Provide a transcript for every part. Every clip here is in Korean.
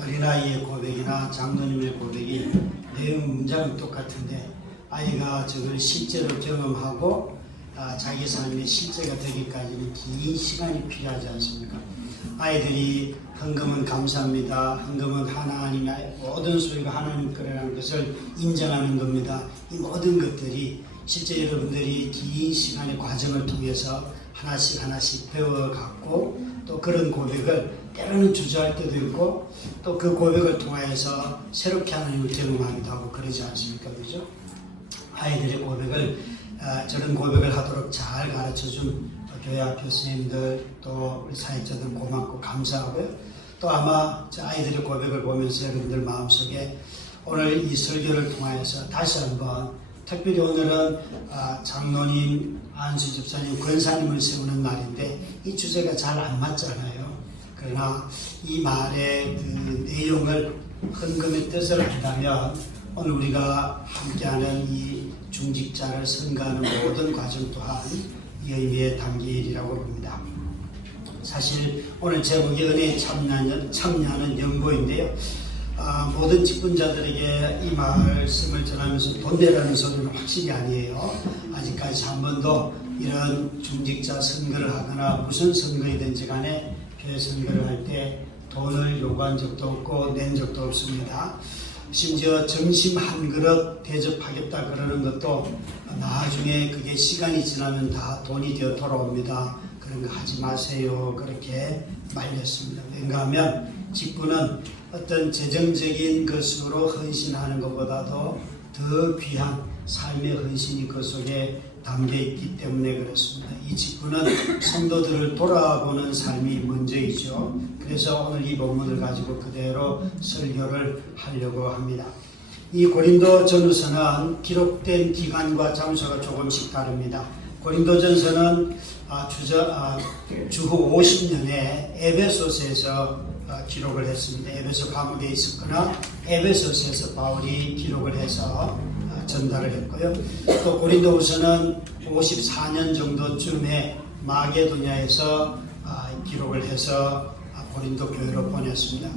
어린아이의 고백이나 장로님의 고백이 내용 문장은 똑같은데 아이가 저걸 실제로 경험하고 자기 삶의 실제가 되기까지는 긴 시간이 필요하지 않습니까? 아이들이 헌금은 감사합니다. 헌금은 하나님의 모든 소유가 하나님 거라는 것을 인정하는 겁니다. 이 모든 것들이 실제 여러분들이 긴 시간의 과정을 통해서 하나씩 배워갖고 또 그런 고백을 때로는 주저할 때도 있고 또 그 고백을 통하여서 새롭게 하나님을 경험하기도 하고 그러지 않습니까? 그죠? 아이들의 고백을 저런 고백을 하도록 잘 가르쳐준 교회 교수님들 또 우리 사역자들 고맙고 감사하고요. 또 아마 저 아이들의 고백을 보면서 여러분들 마음속에 오늘 이 설교를 통하여서 다시 한번 특별히 오늘은 장로님, 안수 집사님, 권사님을 세우는 날인데 이 주제가 잘 안 맞잖아요. 그러나 이 말의 그 내용을 헌금의 뜻을 안다면 오늘 우리가 함께하는 이 중직자를 선거하는 모든 과정 또한 이 의미에 담기리라고 봅니다. 사실 오늘 제목이 은혜에 참여하는 연보인데요. 모든 직분자들에게 이 말씀을 전하면서 돈 내라는 소리는 확실히 아니에요. 아직까지 한 번도 이런 중직자 선거를 하거나 무슨 선거이든지 간에 교회 선거를 할 때 돈을 요구한 적도 없고 낸 적도 없습니다. 심지어 점심 한 그릇 대접하겠다 그러는 것도 나중에 그게 시간이 지나면 다 돈이 되어 돌아옵니다. 그런 거 하지 마세요. 그렇게 말렸습니다. 왜냐 하면 직분은 어떤 재정적인 것으로 헌신하는 것보다도 더 귀한 삶의 헌신이 그 속에 담겨있기 때문에 그렇습니다. 이 직분은 성도들을 돌아보는 삶이 먼저이죠. 그래서 오늘 이 본문을 가지고 그대로 설교를 하려고 합니다. 이 고린도 전후서는 기록된 기간과 장소가 조금씩 다릅니다. 고린도전서는 주후 50년에 에베소서에서 기록을 했습니다. 에베소 감옥에 있었거나 에베소서에서 바울이 기록을 해서 전달을 했고요. 또 고린도후서는 54년 정도쯤에 마게도냐에서 기록을 해서 고린도 교회로 보냈습니다.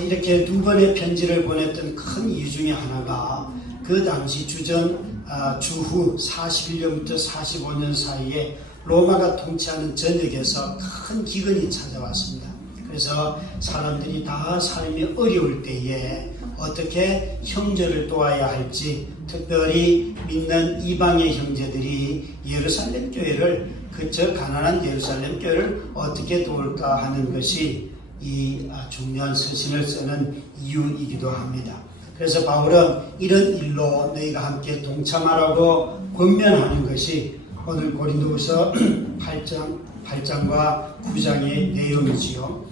이렇게 두 번의 편지를 보냈던 큰 이유 중에 하나가 그 당시 주후 41년부터 45년 사이에 로마가 통치하는 전역에서 큰 기근이 찾아왔습니다. 그래서 사람들이 다 삶이 어려울 때에 어떻게 형제를 도와야 할지, 특별히 믿는 이방의 형제들이 예루살렘 교회를 저 가난한 예루살렘 교회를 어떻게 도울까 하는 것이 이 중요한 서신을 쓰는 이유이기도 합니다. 그래서 바울은 이런 일로 너희가 함께 동참하라고 권면하는 것이 오늘 고린도후서 8장과 9장의 내용이지요.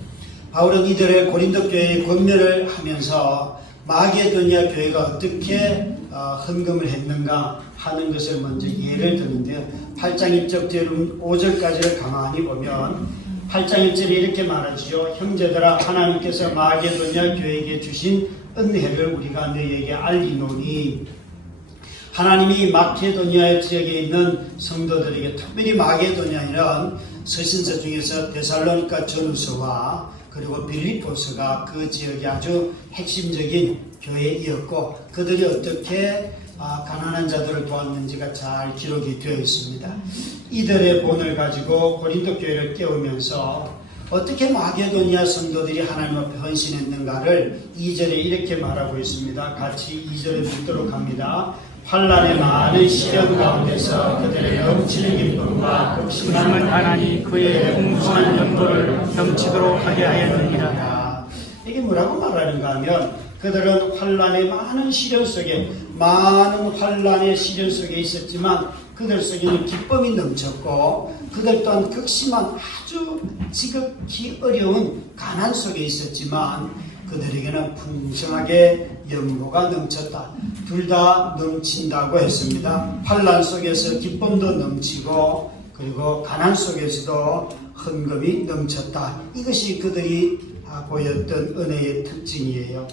바울은 이들의 고린도 교회에 권면을 하면서 마게도냐 교회가 어떻게 헌금을 했는가 하는 것을 먼저 예를 드는데요. 8장 1절 5절까지를 가만히 보면 8장 1절에 이렇게 말하지요. 형제들아, 하나님께서 마게도냐 교회에게 주신 은혜를 우리가 너희에게 알리노니, 하나님이 마케도니아 지역에 있는 성도들에게, 특별히 마게도니아는 서신서 중에서 데살로니가 전후서와 그리고 빌립보서가 그 지역의 아주 핵심적인 교회이었고 그들이 어떻게 가난한 자들을 도왔는지가 잘 기록이 되어 있습니다. 이들의 본을 가지고 고린도 교회를 깨우면서 어떻게 마게도니아 성도들이 하나님 앞에 헌신했는가를 2절에 이렇게 말하고 있습니다. 같이 2절에 듣도록 합니다. 환난의 많은 시련 가운데서 그들의 넘치는 기쁨과 극심함을 하나니 그의 풍성한 연보를 넘치도록 하게 하였느니라. 이게 뭐라고 말하는가 하면 그들은 환난의 많은 시련 속에, 많은 환난의 시련 속에 있었지만 그들 속에는 기쁨이 넘쳤고 그들 또한 극심한 아주 지극히 어려운 가난 속에 있었지만 그들에게는 풍성하게 연보가 넘쳤다. 둘 다 넘친다고 했습니다. 환난 속에서 기쁨도 넘치고 그리고 가난 속에서도 헌금이 넘쳤다. 이것이 그들이 보였던 은혜의 특징이에요.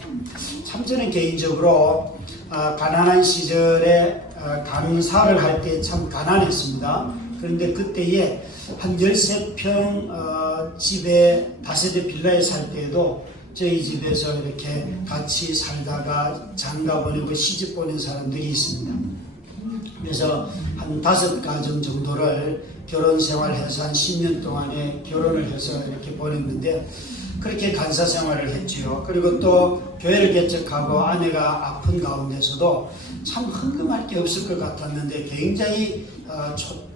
참 저는 개인적으로 가난한 시절에 강사를 할 때 참 가난했습니다. 그런데 그때에 한 13평 집에 다세대 빌라에 살 때에도 저희 집에서 이렇게 같이 살다가 장가 보내고 시집 보낸 사람들이 있습니다. 그래서 한 5가정 정도를 결혼 생활해서 한 10년 동안에 결혼을 해서 이렇게 보냈는데 그렇게 간사 생활을 했지요. 그리고 또 교회를 개척하고 아내가 아픈 가운데서도 참 헌금할 게 없을 것 같았는데 굉장히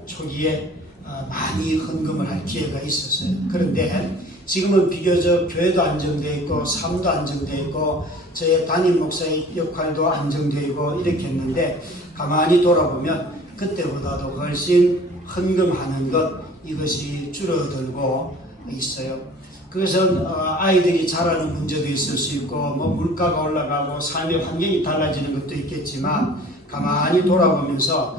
초기에 많이 헌금을 할 기회가 있었어요. 그런데 지금은 비교적 교회도 안정되어 있고 삶도 안정되어 있고 저의 담임 목사의 역할도 안정되고 이렇게 했는데 가만히 돌아보면 그때보다도 훨씬 헌금하는 것 이것이 줄어들고 있어요. 그것은 아이들이 자라는 문제도 있을 수 있고 뭐 물가가 올라가고 삶의 환경이 달라지는 것도 있겠지만 가만히 돌아보면서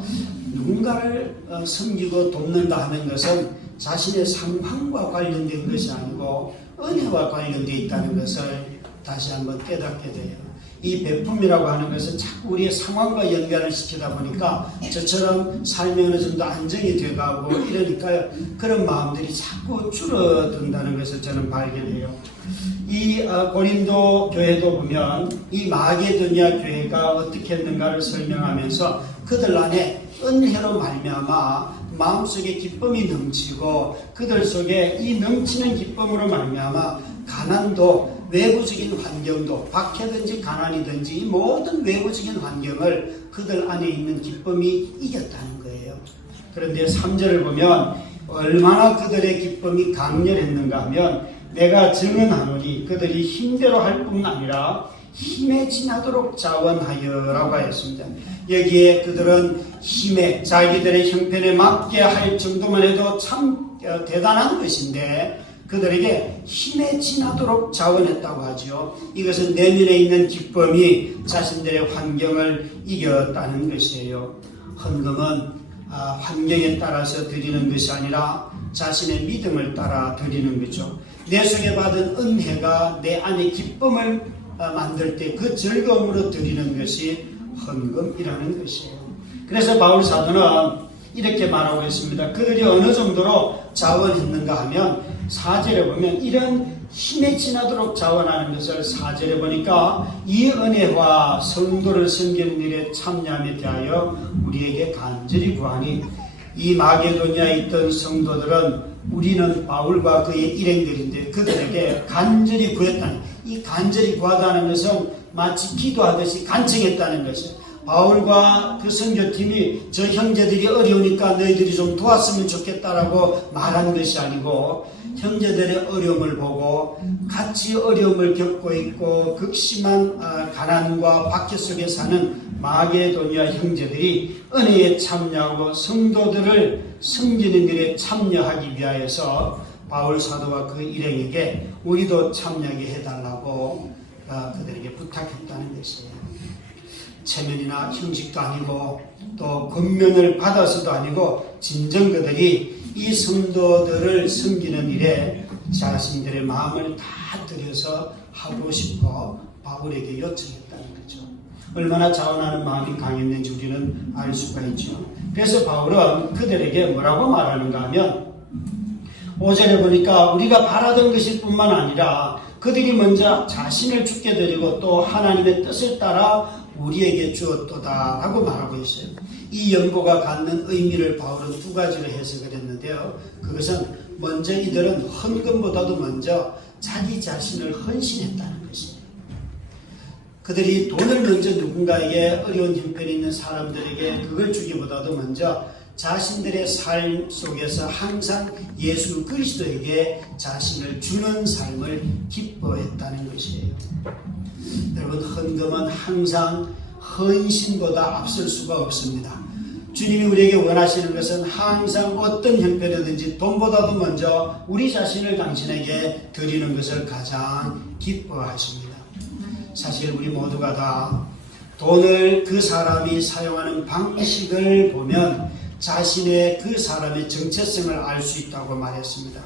누군가를 섬기고 돕는다 하는 것은 자신의 상황과 관련된 것이 아니고 은혜와 관련되어 있다는 것을 다시 한번 깨닫게 돼요. 이 베품이라고 하는 것은 자꾸 우리의 상황과 연관을 시키다 보니까 저처럼 삶이 어느 정도 안정이 돼가고 이러니까요. 그런 마음들이 자꾸 줄어든다는 것을 저는 발견해요. 이 고린도 교회도 보면 이 마게도니아 교회가 어떻게 했는가를 설명하면서 그들 안에 은혜로 말미암아 마음속에 기쁨이 넘치고 그들 속에 이 넘치는 기쁨으로 말미암아 가난도 외부적인 환경도 박해든지 가난이든지 이 모든 외부적인 환경을 그들 안에 있는 기쁨이 이겼다는 거예요. 그런데 3절을 보면 얼마나 그들의 기쁨이 강렬했는가 하면 내가 증언하노니 그들이 힘대로 할 뿐 아니라 힘에 지나도록 자원하여 라고 하였습니다. 여기에 그들은 힘에 자기들의 형편에 맞게 할 정도만 해도 참 대단한 것인데 그들에게 힘에 지나도록 자원했다고 하죠. 이것은 내면에 있는 기쁨이 자신들의 환경을 이겼다는 것이에요. 헌금은 환경에 따라서 드리는 것이 아니라 자신의 믿음을 따라 드리는 거죠. 내 속에 받은 은혜가 내 안에 기쁨을 만들 때 그 즐거움으로 드리는 것이 헌금이라는 것이에요. 그래서 바울 사도는 이렇게 말하고 있습니다. 그들이 어느 정도로 자원했는가 하면 4절에 보면 이런 힘에 지나도록 자원하는 것을 4절에 보니까 이 은혜와 성도를 섬기는 일에 참여함에 대하여 우리에게 간절히 구하니 이 마게도니아에 있던 성도들은 우리는 바울과 그의 일행들인데 그들에게 간절히 구했다는 이 간절히 구하다는 것은 마치 기도하듯이 간청했다는 것이에요. 바울과 그 선교팀이 저 형제들이 어려우니까 너희들이 좀 도왔으면 좋겠다라고 말한 것이 아니고 형제들의 어려움을 보고 같이 어려움을 겪고 있고 극심한 가난과 박해 속에 사는 마게도니아 형제들이 은혜에 참여하고 성도들을 섬기는 일에 참여하기 위하여서 바울 사도와 그 일행에게 우리도 참여하게 해달라고 그들에게 부탁했다는 것이에요. 체면이나 형식도 아니고 또 권면을 받아서도 아니고 진정 그들이 이 성도들을 섬기는 일에 자신들의 마음을 다 들여서 하고 싶어 바울에게 요청했다는 거죠. 얼마나 자원하는 마음이 강했는지 우리는 알 수가 있죠. 그래서 바울은 그들에게 뭐라고 말하는가 하면 5절에 보니까 우리가 바라던 것일 뿐만 아니라 그들이 먼저 자신을 주께 드리고 또 하나님의 뜻을 따라 우리에게 주었도다 라고 말하고 있어요. 이 연보가 갖는 의미를 바울은 2가지로 해석을 했는데요. 그것은 먼저 이들은 헌금보다도 먼저 자기 자신을 헌신했다는 것이에요. 그들이 돈을 먼저 누군가에게 어려운 형편이 있는 사람들에게 그걸 주기보다도 먼저 자신들의 삶 속에서 항상 예수 그리스도에게 자신을 주는 삶을 기뻐했다는 것이에요. 여러분, 헌금은 항상 헌신보다 앞설 수가 없습니다. 주님이 우리에게 원하시는 것은 항상 어떤 형편이든지 돈보다도 먼저 우리 자신을 당신에게 드리는 것을 가장 기뻐하십니다. 사실 우리 모두가 다 돈을 그 사람이 사용하는 방식을 보면 자신의 그 사람의 정체성을 알 수 있다고 말했습니다.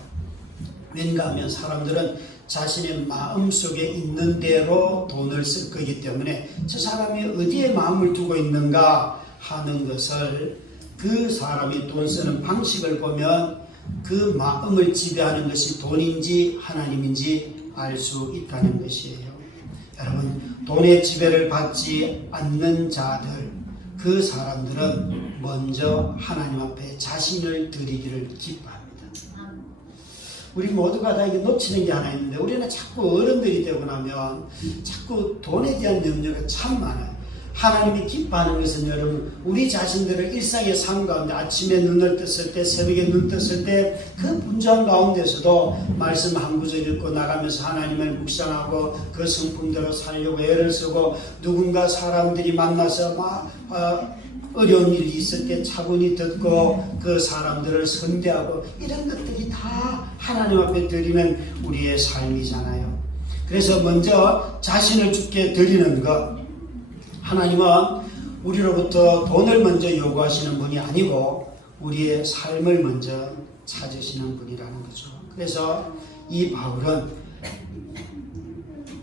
왠가 하면 사람들은 자신의 마음속에 있는 대로 돈을 쓸 거기 때문에 저 사람이 어디에 마음을 두고 있는가 하는 것을 그 사람이 돈 쓰는 방식을 보면 그 마음을 지배하는 것이 돈인지 하나님인지 알 수 있다는 것이에요. 여러분, 돈의 지배를 받지 않는 자들, 그 사람들은 먼저 하나님 앞에 자신을 드리기를 기뻐합니다. 우리 모두가 다 이게 놓치는 게 하나 있는데, 우리는 자꾸 어른들이 되고 나면 자꾸 돈에 대한 염려가 참 많아요. 하나님이 기뻐하는 것은 여러분, 우리 자신들을 일상의 삶 가운데 아침에 눈을 떴을 때, 새벽에 눈 떴을 때 그 분주한 가운데서도 말씀 한 구절 읽고 나가면서 하나님을 묵상하고 그 성품대로 살려고 애를 쓰고, 누군가 사람들이 만나서 막 어려운 일이 있을 때 차분히 듣고 그 사람들을 선대하고, 이런 것들이 다 하나님 앞에 드리는 우리의 삶이잖아요. 그래서 먼저 자신을 주께 드리는 것, 하나님은 우리로부터 돈을 먼저 요구하시는 분이 아니고 우리의 삶을 먼저 찾으시는 분이라는 거죠. 그래서 이 바울은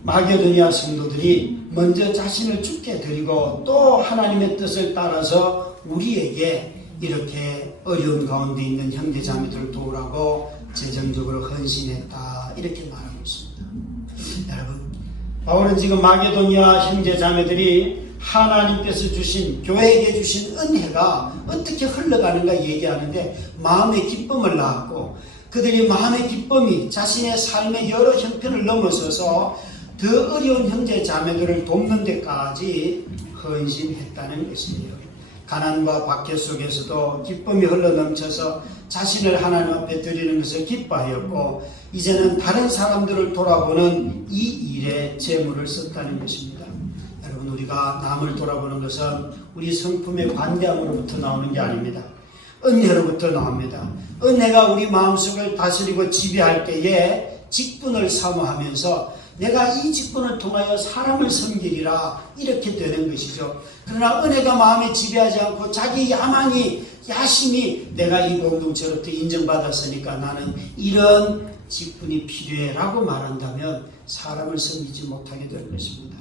마게도니아 성도들이 먼저 자신을 주께 드리고 또 하나님의 뜻을 따라서 우리에게 이렇게 어려운 가운데 있는 형제자매들을 도우라고 재정적으로 헌신했다, 이렇게 말하고 있습니다. 여러분, 바울은 지금 마게도니아 형제자매들이 하나님께서 주신, 교회에게 주신 은혜가 어떻게 흘러가는가 얘기하는데, 마음의 기쁨을 낳았고 그들이 마음의 기쁨이 자신의 삶의 여러 형편을 넘어서서 더 어려운 형제 자매들을 돕는 데까지 헌신했다는 것이에요. 가난과 박해 속에서도 기쁨이 흘러넘쳐서 자신을 하나님 앞에 드리는 것을 기뻐하였고, 이제는 다른 사람들을 돌아보는 이 일에 재물을 썼다는 것입니다. 여러분, 우리가 남을 돌아보는 것은 우리 성품의 관대함으로부터 나오는 게 아닙니다. 은혜로부터 나옵니다. 은혜가 우리 마음속을 다스리고 지배할 때에 직분을 사모하면서 내가 이 직분을 통하여 사람을 섬기리라, 이렇게 되는 것이죠. 그러나 은혜가 마음에 지배하지 않고 자기 야심이 내가 이 공동체로부터 인정받았으니까 나는 이런 직분이 필요해 라고 말한다면 사람을 섬기지 못하게 될 것입니다.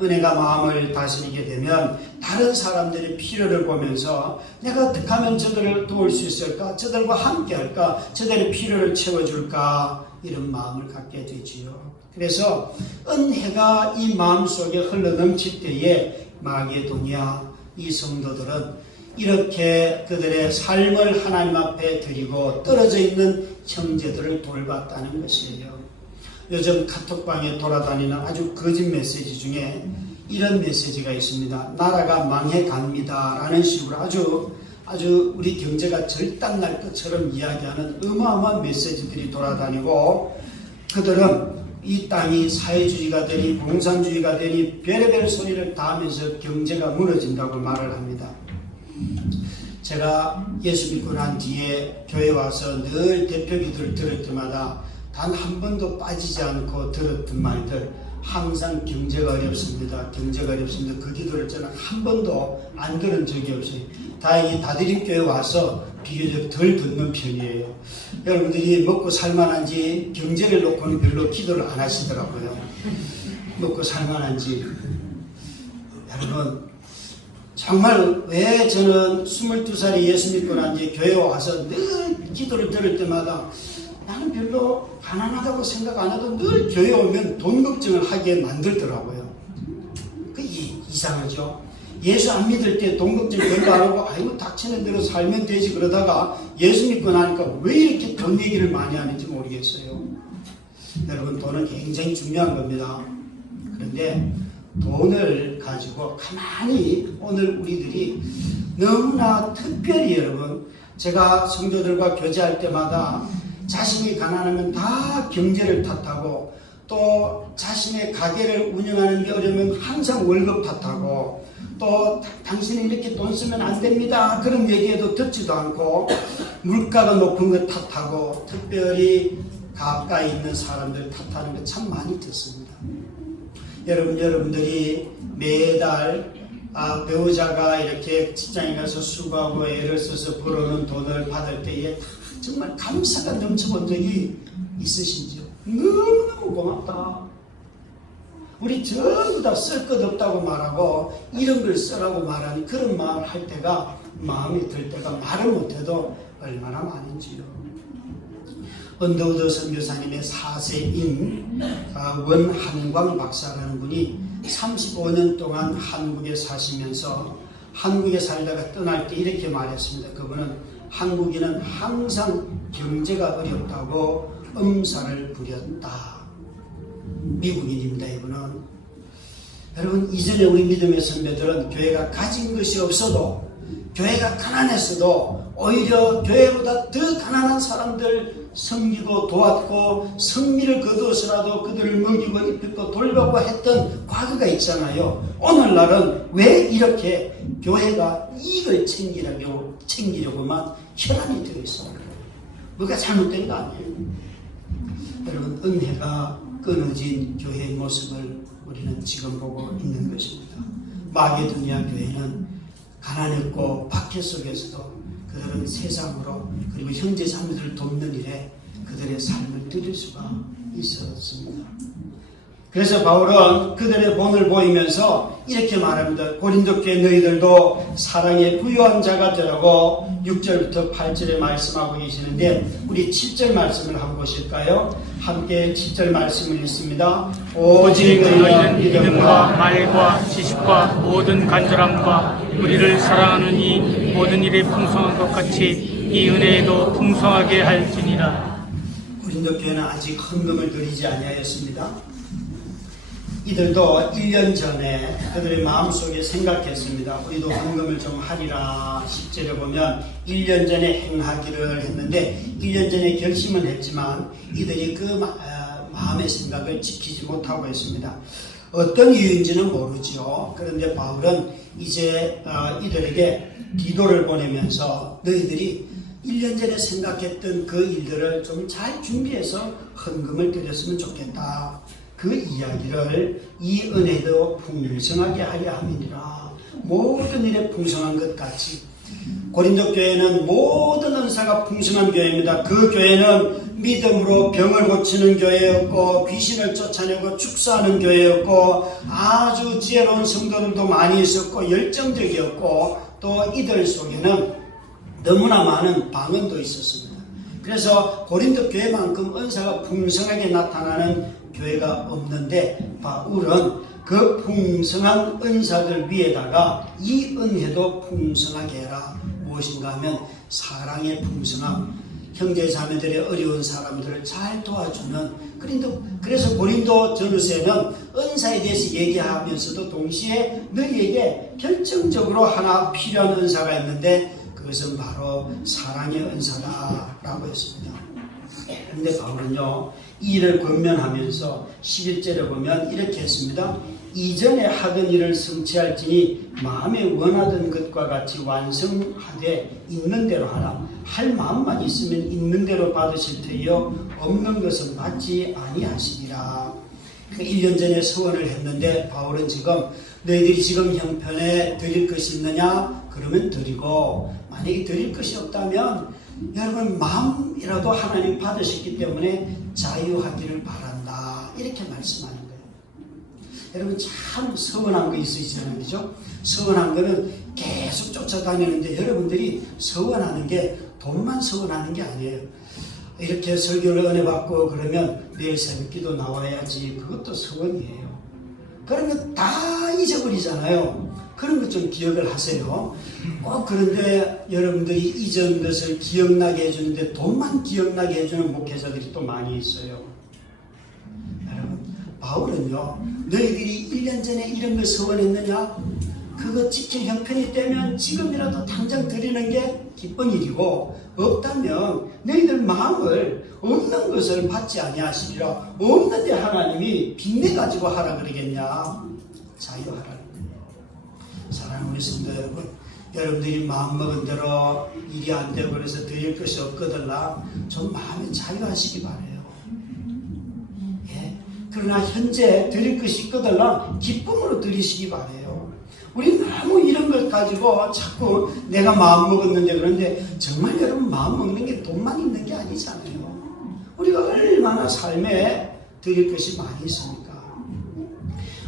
은혜가 마음을 다스리게 되면 다른 사람들의 필요를 보면서 내가 어떻게 하면 저들을 도울 수 있을까, 저들과 함께 할까, 저들의 필요를 채워줄까, 이런 마음을 갖게 되지요. 그래서 은혜가 이 마음속에 흘러넘칠 때에 마게도니아 이 성도들은 이렇게 그들의 삶을 하나님 앞에 드리고 떨어져 있는 형제들을 돌봤다는 것이에요. 요즘 카톡방에 돌아다니는 아주 거짓 메시지 중에 이런 메시지가 있습니다. 나라가 망해갑니다 라는 식으로 아주 우리 경제가 절단날 것처럼 이야기하는 어마어마한 메시지들이 돌아다니고, 그들은 이 땅이 사회주의가 되니 공산주의가 되니 별의별 소리를 다 하면서 경제가 무너진다고 말을 합니다. 제가 예수 믿고 난 뒤에 교회 와서 늘 대표 기도를 들을 때마다 단 한 번도 빠지지 않고 들었던 말들, 항상 경제가 어렵습니다. 경제가 어렵습니다. 그 기도를 저는 한 번도 안 들은 적이 없어요. 다행히 다드림교회 와서 비교적 덜 듣는 편이에요. 여러분들이 먹고 살만한지 경제를 놓고는 별로 기도를 안 하시더라고요. 먹고 살만한지. 여러분, 정말 왜 저는 22살에 예수 믿고 난 뒤에 교회에 와서 늘 기도를 들을 때마다 나는 별로 가난하다고 생각 안 해도 늘 교회 오면 돈 걱정을 하게 만들더라고요. 그게 이상하죠. 예수 안 믿을 때 돈 걱정 별로 안 하고 아이고 닥치는 대로 살면 되지 그러다가 예수 믿고 나니까 왜 이렇게 돈 얘기를 많이 하는지 모르겠어요. 여러분, 돈은 굉장히 중요한 겁니다. 그런데 돈을 가지고 가만히 오늘 우리들이 너무나 특별히, 여러분, 제가 성도들과 교제할 때마다 자신이 가난하면 다 경제를 탓하고, 또 자신의 가게를 운영하는 게 어려우면 항상 월급 탓하고, 또 당신은 이렇게 돈 쓰면 안 됩니다 그런 얘기해도 듣지도 않고, 물가가 높은 것 탓하고, 특별히 가까이 있는 사람들 탓하는 거 참 많이 듣습니다. 여러분들이 매달 배우자가 이렇게 직장에 가서 수고하고 애를 써서 벌어오는 돈을 받을 때에 정말 감사가 넘쳐본 적이 있으신지요? 너무너무 고맙다. 우리 전부 다 쓸 것 없다고 말하고 이런 걸 쓰라고 말하는 그런 말을 할 때가 마음이 들 때가 말을 못해도 얼마나 많은지요. 언더우드 선교사님의 4세인 원한광 박사라는 분이 35년 동안 한국에 사시면서 한국에 살다가 떠날 때 이렇게 말했습니다. 그분은 한국인은 항상 경제가 어렵다고 엄살을 부렸다. 미국인입니다. 이분은. 여러분, 이전에 우리 믿음의 선배들은 교회가 가진 것이 없어도, 교회가 가난했어도 오히려 교회보다 더 가난한 사람들 섬기고 도왔고 성미를 거두어서라도 그들을 먹이고 입히고 돌보고 했던 과거가 있잖아요. 오늘날은 왜 이렇게 교회가 이익을 챙기려고만 혈안이 되어 있습니까? 뭐가 잘못된 거 아니에요? 여러분, 은혜가 끊어진 교회의 모습을 우리는 지금 보고 있는 것입니다. 마게도니아 교회는 가난했고 박해 속에서도 그들은 세상으로 그리고 형제 자매들을 돕는 일에 그들의 삶을 드릴 수가 있었습니다. 그래서 바울은 그들의 본을 보이면서 이렇게 말합니다. 고린도 교회 너희들도 사랑에 부유한 자가 되라고 6절부터 8절에 말씀하고 계시는데 우리 7절 말씀을 한번 보실까요? 함께 7절 말씀을 읽습니다. 오직 너희는 믿음과 말과 지식과 모든 간절함과 우리를 사랑하는 이 모든 일에 풍성한 것 같이 이 은혜에도 풍성하게 할지니라. 고린도 교회는 아직 헌금을 드리지 아니하였습니다. 이들도 1년 전에 그들의 마음속에 생각했습니다. 우리도 헌금을 좀 하리라. 10절에 보면 1년 전에 행하기를 했는데 1년 전에 결심은 했지만 이들이 그 마음의 생각을 지키지 못하고 있습니다. 어떤 이유인지는 모르죠. 그런데 바울은 이제 이들에게 디도를 보내면서 너희들이 1년 전에 생각했던 그 일들을 좀 잘 준비해서 헌금을 드렸으면 좋겠다. 그 이야기를 이 은혜도 풍성하게 하려 함이니라. 모든 일에 풍성한 것 같이 고린도 교회는 모든 은사가 풍성한 교회입니다. 그 교회는 믿음으로 병을 고치는 교회였고 귀신을 쫓아내고 축사하는 교회였고 아주 지혜로운 성도들도 많이 있었고 열정적이었고 또 이들 속에는 너무나 많은 방언도 있었습니다. 그래서 고린도 교회만큼 은사가 풍성하게 나타나는 교회가 없는데 바울은 그 풍성한 은사들 위에다가 이 은혜도 풍성하게 해라. 무엇인가 하면 사랑의 풍성함, 형제 자매들의 어려운 사람들을 잘 도와주는 그래서 고린도 전후서에는 은사에 대해서 얘기하면서도 동시에 너희에게 결정적으로 하나 필요한 은사가 있는데 그것은 바로 사랑의 은사다라고 했습니다. 그런데 바울은요 이 일을 권면하면서 11절에 보면 이렇게 했습니다. 이전에 하던 일을 성취할지니 마음에 원하던 것과 같이 완성하되 있는 대로 하라. 할 마음만 있으면 있는 대로 받으실 테여 없는 것은 받지 아니하시리라. 1년 전에 서원을 했는데 바울은 지금 너희들이 지금 형편에 드릴 것이 있느냐? 그러면 드리고 만약에 드릴 것이 없다면 여러분 마음이라도 하나님 받으셨기 때문에 자유하기를 바란다. 이렇게 말씀하는 거예요. 여러분 참 서운한 거 있으시잖아요. 그죠? 서운한 거는 계속 쫓아다니는데 여러분들이 서운하는 게 돈만 서운하는 게 아니에요. 이렇게 설교를 은혜 받고 그러면 내일 새벽기도 나와야지. 그것도 서운이에요. 그러면 다 잊어버리잖아요. 그런 것 좀 기억을 하세요. 꼭 그런데 여러분들이 잊은 것을 기억나게 해주는데 돈만 기억나게 해주는 목회자들이 또 많이 있어요. 여러분 바울은요 너희들이 1년 전에 이런 걸 서원했느냐? 그거 지킬 형편이 되면 지금이라도 당장 드리는 게 기쁜 일이고 없다면 너희들 마음을 없는 것을 받지 아니하시리라. 없는데 하나님이 빚내가지고 하라 그러겠냐? 자유하라. 사랑하는 우리 성도 여러분, 여러분들이 마음먹은 대로 일이 안 되고 그래서 드릴 것이 없거들라 좀 마음에 자유하시기 바래요. 예? 그러나 현재 드릴 것이 있거들라 기쁨으로 드리시기 바래요. 우리 너무 이런 걸 가지고 자꾸 내가 마음먹었는데 그런데 정말 여러분 마음먹는 게 돈만 있는 게 아니잖아요. 우리가 얼마나 삶에 드릴 것이 많이 있습니까?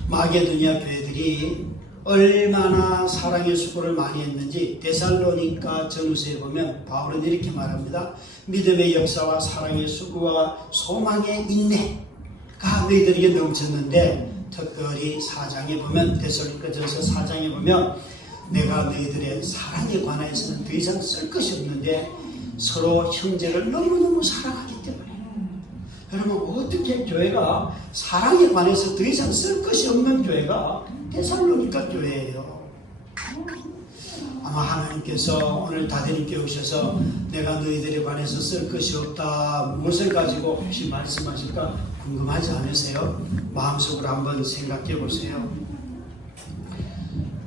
마게도니아 교회들이 얼마나 사랑의 수고를 많이 했는지 데살로니가 전후서에 보면 바울은 이렇게 말합니다. 믿음의 역사와 사랑의 수고와 소망의 인내가 너희들에게 넘쳤는데, 특별히 4장에 보면, 데살로니가 전서 4장에 보면 내가 너희들의 사랑에 관해서는 더 이상 쓸 것이 없는데 서로 형제를 너무너무 사랑하기 때문에. 여러분, 어떻게 교회가 사랑에 관해서 더 이상 쓸 것이 없는 교회가 데살로니가 교회예요. 아마 하나님께서 오늘 다대님께 오셔서 내가 너희들에 관해서 쓸 것이 없다, 무엇을 가지고 혹시 말씀하실까 궁금하지 않으세요? 마음속으로 한번 생각해 보세요.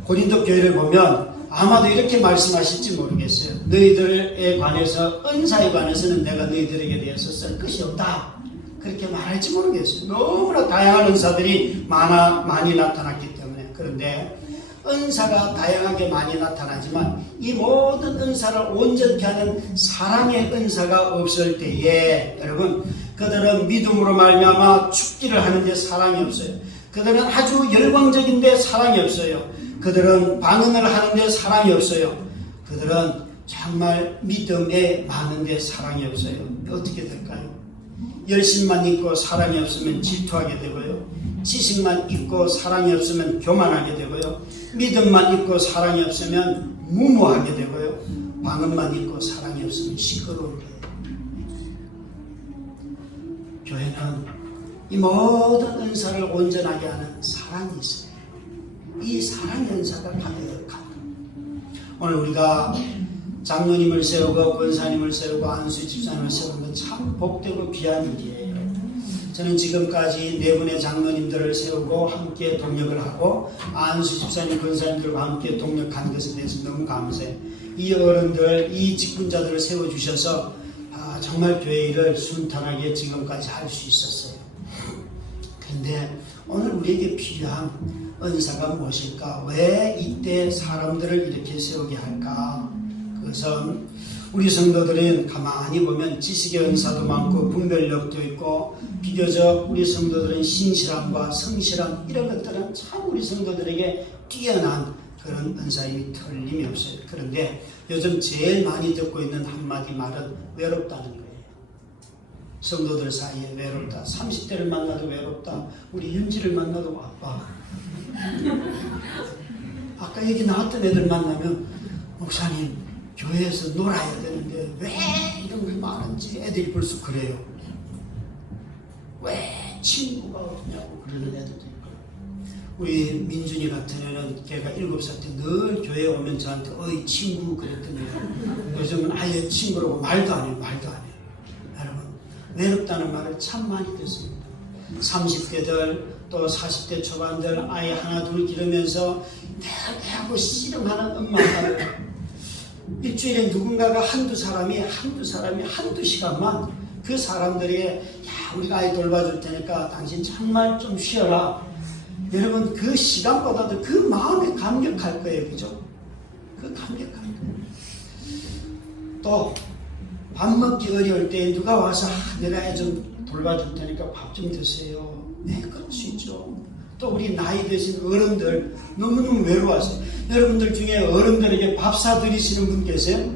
고린도 교회를 보면 아마도 이렇게 말씀하실지 모르겠어요. 너희들에 관해서, 은사에 관해서는 내가 너희들에게 대해서 쓸 것이 없다, 그렇게 말할지 모르겠어요. 너무나 다양한 은사들이 많이 나타났기 때문에. 그런데 은사가 다양하게 많이 나타나지만 이 모든 은사를 온전케 하는 사랑의 은사가 없을 때에, 여러분, 그들은 믿음으로 말미암아 죽기를 하는데 사랑이 없어요. 그들은 아주 열광적인데 사랑이 없어요. 그들은 방언을 하는데 사랑이 없어요. 그들은 정말 믿음에 많은데 사랑이 없어요. 어떻게 될까요? 열심만 있고 사랑이 없으면 질투하게 되고요. 지식만 있고 사랑이 없으면 교만하게 되고요. 믿음만 있고 사랑이 없으면 무모하게 되고요. 방언만 있고 사랑이 없으면 시끄러운 거예요. 교회는 이 모든 은사를 온전하게 하는 사랑이 있어요. 이 사랑의 은사가 가득하다. 오늘 우리가 장로님을 세우고 권사님을 세우고 안수 집사님을 세우는 건 참 복되고 귀한 일이에요. 저는 지금까지 4분의 장로님들을 세우고 함께 동역을 하고 안수 집사님, 권사님들과 함께 동역한 것에 대해서 너무 감사해요. 이 어른들, 이 직분자들을 세워주셔서 정말 교회 일을 순탄하게 지금까지 할 수 있었어요. 그런데 오늘 우리에게 필요한 은사가 무엇일까? 왜 이때 사람들을 이렇게 세우게 할까? 그것은 우리 성도들은 가만히 보면 지식의 은사도 많고 분별력도 있고 비교적 우리 성도들은 신실함과 성실함, 이런 것들은 참 우리 성도들에게 뛰어난 그런 은사임이 틀림이 없어요. 그런데 요즘 제일 많이 듣고 있는 한마디 말은 외롭다는 거예요. 성도들 사이에 외롭다. 30대를 만나도 외롭다. 우리 윤지를 만나도 바빠. 아까 얘기 나왔던 애들 만나면 목사님 교회에서 놀아야 되는데 왜 이런 게 많은지 애들이 벌써 그래요. 왜 친구가 없냐고 그러는 애들도 있고. 우리 민준이 같은 애는 걔가 7살 때 늘 교회에 오면 저한테 어이 친구 그랬더니 요즘은 아예 친구라고 말도 안 해요. 여러분, 외롭다는 말을 참 많이 듣습니다. 30대들 또 40대 초반들 아이 하나 둘 기르면서 대하고 씨름하는 엄마가 일주일에 누군가가 한두 사람이 한두 시간만 그 사람들에게 야 우리가 아이 돌봐줄 테니까 당신 정말 좀 쉬어라. 여러분, 그 시간보다도 그 마음에 감격할 거예요. 그죠? 그 감격할 거예요. 또 밥 먹기 어려울 때 누가 와서 내가 애 좀 돌봐줄 테니까 밥 좀 드세요. 네, 그럴 수 있죠. 또 우리 나이 드신 어른들 너무너무 외로워하세요. 여러분들 중에 어른들에게 밥 사드리시는 분 계세요?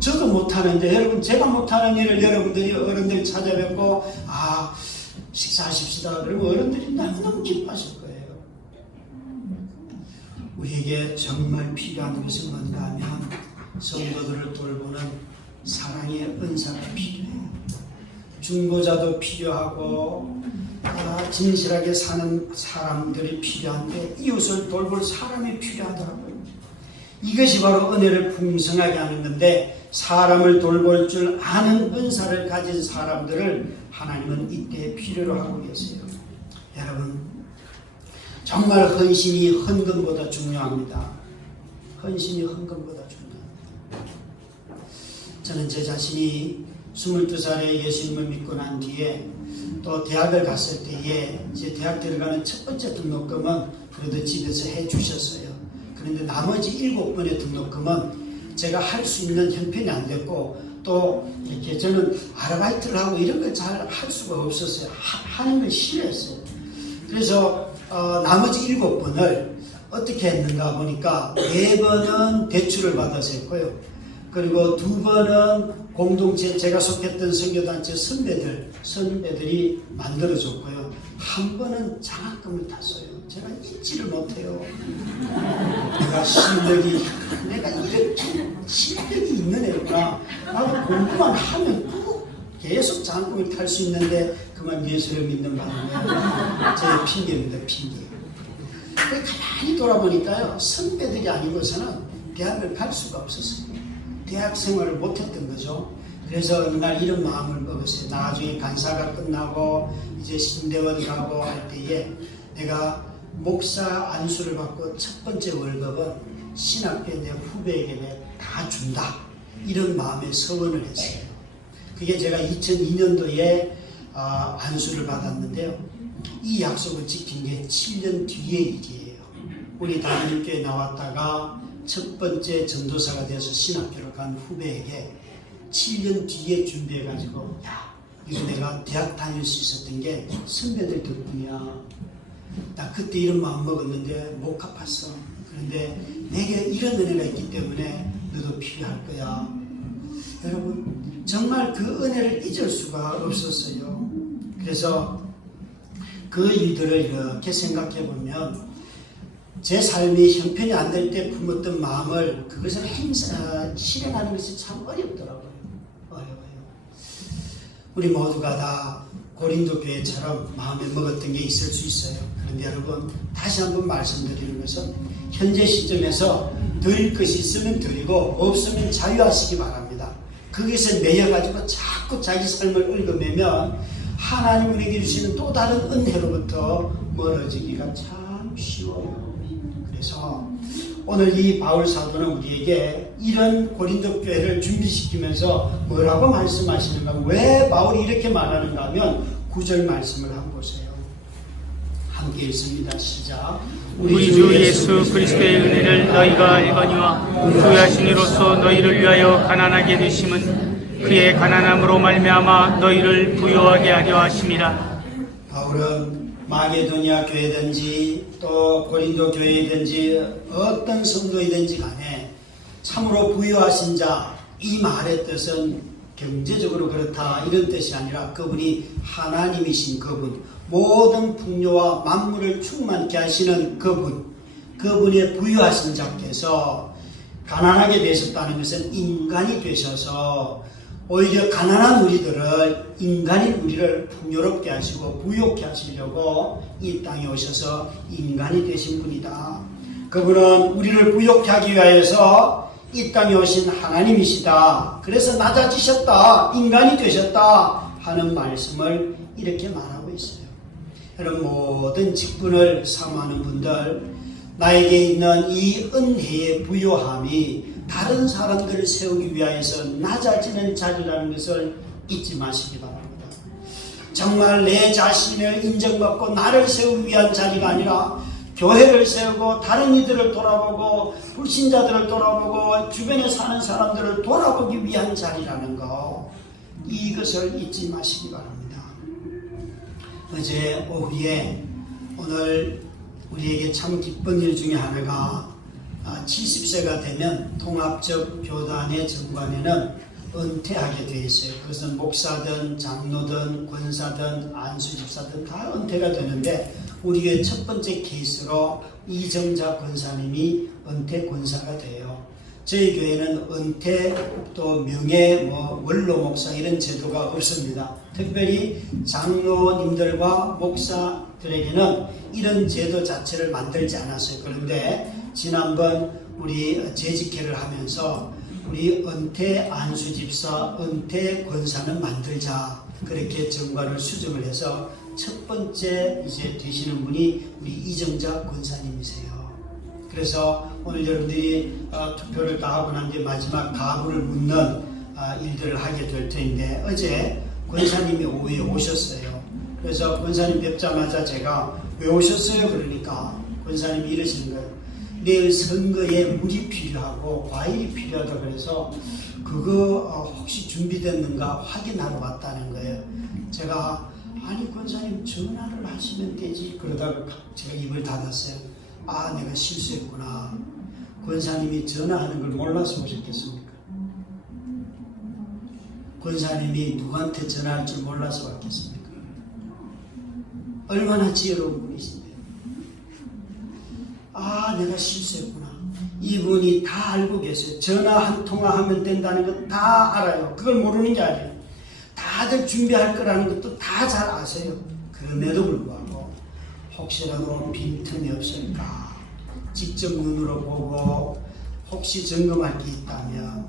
저도 못하는데 여러분, 제가 못하는 일을 여러분들이 어른들 찾아뵙고 식사하십시다 그러면 어른들이 너무너무 기뻐하실 거예요. 우리에게 정말 필요한 것은 뭔가 하면 성도들을 돌보는 사랑의 은사가 필요해요. 중보자도 필요하고 진실하게 사는 사람들이 필요한데 이웃을 돌볼 사람이 필요하더라고요. 이것이 바로 은혜를 풍성하게 하는 건데, 사람을 돌볼 줄 아는 은사를 가진 사람들을 하나님은 이때 필요로 하고 계세요. 여러분, 정말 헌신이 헌금보다 중요합니다. 헌신이 헌금보다 중요합니다. 저는 제 자신이 22살에 예수님을 믿고 난 뒤에 또 대학을 갔을 때에 제 대학 들어가는 첫 번째 등록금은 그래도 집에서 해 주셨어요. 그런데 나머지 7번의 등록금은 제가 할 수 있는 형편이 안 됐고, 또 이렇게 저는 아르바이트를 하고 이런 걸 잘 할 수가 없었어요. 하는 걸 싫어했어요. 그래서 나머지 7번을 어떻게 했는가 보니까 4번은 대출을 받아서 했고요. 그리고 2번은 공동체 제가 속했던 선교단체 선배들이 만들어줬고요. 1번은 장학금을 탔어요. 제가 잊지를 못해요. 내가 이렇게 실력이 있는 애구나. 나도 공부만 하면 꼭 계속 장학금을 탈 수 있는데 그만 예수를 믿는 바람에 제 핑계입니다. 핑계. 가만히 돌아보니까요. 선배들이 아니고서는 대학을 갈 수가 없었어요. 대학 생활을 못했던 거죠. 그래서 어느 날 이런 마음을 먹었어요. 나중에 간사가 끝나고 이제 신대원 가고 할 때에 내가 목사 안수를 받고 첫 번째 월급은 신학교 내 후배에게 다 준다. 이런 마음에 서원을 했어요. 그게 제가 2002년도에 안수를 받았는데요. 이 약속을 지킨 게 7년 뒤의 일이에요. 우리 담임교회 나왔다가 첫 번째 전도사가 돼서 신학교를 간 후배에게 7년 뒤에 준비해가지고 야, 이거 내가 대학 다닐 수 있었던 게 선배들 덕분이야. 나 그때 이런 마음 먹었는데 못 갚았어. 그런데 내게 이런 은혜가 있기 때문에 너도 필요할 거야. 여러분 정말 그 은혜를 잊을 수가 없었어요. 그래서 그 일들을 이렇게 생각해 보면 제 삶이 형편이 안 될 때 품었던 마음을 그것을 실현하는 것이 참 어렵더라고요. 어려워요. 우리 모두가 다 고린도 교회처럼 마음에 먹었던 게 있을 수 있어요. 그런데 여러분 다시 한번 말씀드리는 것은 현재 시점에서 드릴 것이 있으면 드리고 없으면 자유하시기 바랍니다. 거기서 매여가지고 자꾸 자기 삶을 얽어매면 하나님 우리에게 주시는 또 다른 은혜로부터 멀어지기가 참 쉬워요. 그래서 오늘 이 바울 사도는 우리에게 이런 고린도 교회를 준비시키면서 뭐라고 말씀하시는가, 왜 바울이 이렇게 말하는가 하면 9절 말씀을 한번 보세요. 함께 읽습니다. 시작. 우리 주 예수 그리스도의 은혜를 너희가 알거니와 구하신 이로써 너희를 위하여 가난하게 되심은 그의 가난함으로 말미암아 너희를 부유하게 하려 하심이라. 바울은 마게도니아 교회든지 또 고린도 교회든지 어떤 성도이든지 간에 참으로 부유하신 자, 이 말의 뜻은 경제적으로 그렇다 이런 뜻이 아니라 그분이 하나님이신 그분, 모든 풍요와 만물을 충만케 하시는 그분의 부유하신 자께서 가난하게 되셨다는 것은 인간이 되셔서 오히려 가난한 우리들을, 인간인 우리를 풍요롭게 하시고 부욕케 하시려고 이 땅에 오셔서 인간이 되신 분이다. 그분은 우리를 부욕케 하기 위하여서 이 땅에 오신 하나님이시다. 그래서 낮아지셨다, 인간이 되셨다 하는 말씀을 이렇게 말하고 있어요. 여러분 모든 직분을 사모하는 분들, 나에게 있는 이 은혜의 부요함이 다른 사람들을 세우기 위하여서 낮아지는 자리라는 것을 잊지 마시기 바랍니다. 정말 내 자신을 인정받고 나를 세우기 위한 자리가 아니라 교회를 세우고 다른 이들을 돌아보고 불신자들을 돌아보고 주변에 사는 사람들을 돌아보기 위한 자리라는 거, 이것을 잊지 마시기 바랍니다. 어제 오후에 오늘 우리에게 참 기쁜 일 중에 하나가 70세가 되면 통합적 교단의 정관에는 은퇴하게 되어 있어요. 그것은 목사든 장로든 권사든 안수집사든 다 은퇴가 되는데 우리 교회 첫 번째 케이스로 이정자 권사님이 은퇴 권사가 돼요. 저희 교회는 은퇴 또 명예 원로 목사 이런 제도가 없습니다. 특별히 장로님들과 목사들에게는 이런 제도 자체를 만들지 않았어요. 그런데 지난번 우리 재직회를 하면서 우리 은퇴 안수집사, 은퇴 권사는 만들자, 그렇게 정관을 수정을 해서 첫 번째 이제 되시는 분이 우리 이정자 권사님이세요. 그래서 오늘 여러분들이 투표를 다 하고 난 뒤에 마지막 가부를 묻는 일들을 하게 될 텐데, 어제 권사님이 오후에 오셨어요. 그래서 권사님 뵙자마자 제가 왜 오셨어요? 그러니까 권사님이 이러시는 거예요. 내일 선거에 물이 필요하고 과일이 필요하다 그래서 그거 혹시 준비됐는가 확인하러 왔다는 거예요. 제가 아니 권사님 전화를 하시면 되지, 그러다가 제가 입을 닫았어요. 아, 내가 실수했구나. 권사님이 전화하는 걸 몰라서 오셨겠습니까? 권사님이 누구한테 전화할 줄 몰라서 왔겠습니까? 얼마나 지혜로운 분이신데. 아, 내가 실수했구나. 이분이 다 알고 계세요. 전화 한 통화하면 된다는 거 다 알아요. 그걸 모르는 게 아니에요. 다들 준비할 거라는 것도 다 잘 아세요. 그럼에도 불구하고 혹시라도 빈틈이 없을까 직접 눈으로 보고 혹시 점검할 게 있다면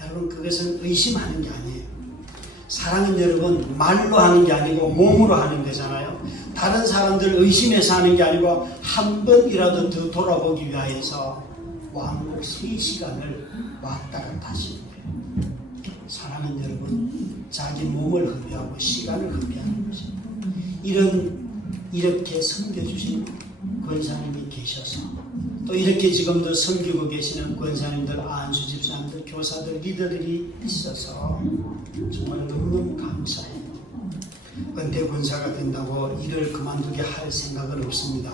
여러분 그것은 의심하는 게 아니에요. 사랑은 여러분 말로 하는 게 아니고 몸으로 하는 거잖아요. 다른 사람들 의심해서 하는 게 아니고 한 번이라도 더 돌아보기 위해서 왕복 3시간을 왔다 갔다 하시는 거예요. 사랑은 여러분 자기 몸을 허비하고 시간을 허비하는 것입니다. 이렇게 섬겨주신 권사님이 계셔서 또 이렇게 지금도 섬기고 계시는 권사님들, 안수 집사님들, 교사들, 리더들이 있어서 정말 너무너무 감사해요. 은퇴 권사가 된다고 일을 그만두게 할 생각은 없습니다.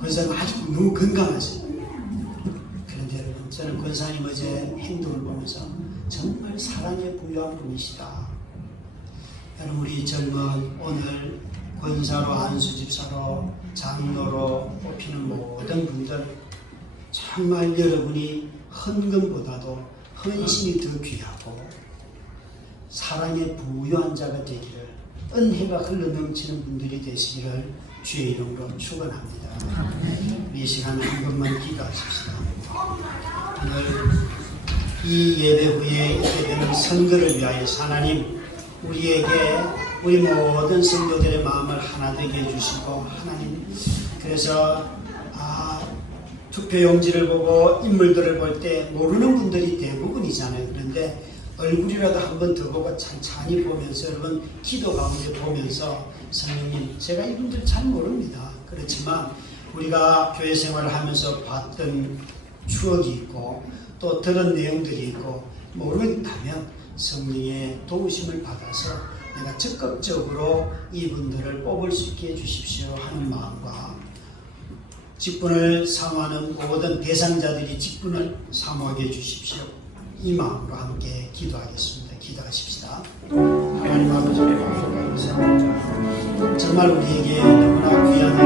권사님 아주 너무 건강하세요. 그런데 여러분 저는 권사님 어제 행동을 보면서 정말 사랑에 부유한 분이시다. 여러분 우리 젊은 오늘 권사로 안수집사로 장로로 뽑히는 모든 분들 정말 여러분이 헌금보다도 헌신이 더 귀하고 사랑에 부유한 자가 되기를 은혜가 흘러넘치는 분들이 되시기를 주의 이름으로 축원합니다. 이 시간에 한 번만 기도하십시다. 오늘 이 예배 후에 있게 되는 선거를 위하여 하나님 우리에게 우리 모든 성도들의 마음을 하나 되게 해주시고 하나님 그래서 투표용지를 보고 인물들을 볼 때 모르는 분들이 대부분이잖아요. 그런데 얼굴이라도 한 번 더 보고 찬찬히 보면서 여러분 기도 가운데 보면서 성령님 제가 이분들 잘 모릅니다. 그렇지만 우리가 교회 생활을 하면서 봤던 추억이 있고 또 들은 내용들이 있고 모른다면 성령의 도우심을 받아서 내가 적극적으로 이분들을 뽑을 수 있게 해주십시오 하는 마음과 직분을 사모하는 모든 대상자들이 직분을 사모하게 해주십시오. 이 마음으로 함께 기도하겠습니다. 기도하십시다. 하나님 아버지 감사합니다. 정말 우리에게 너무나 귀한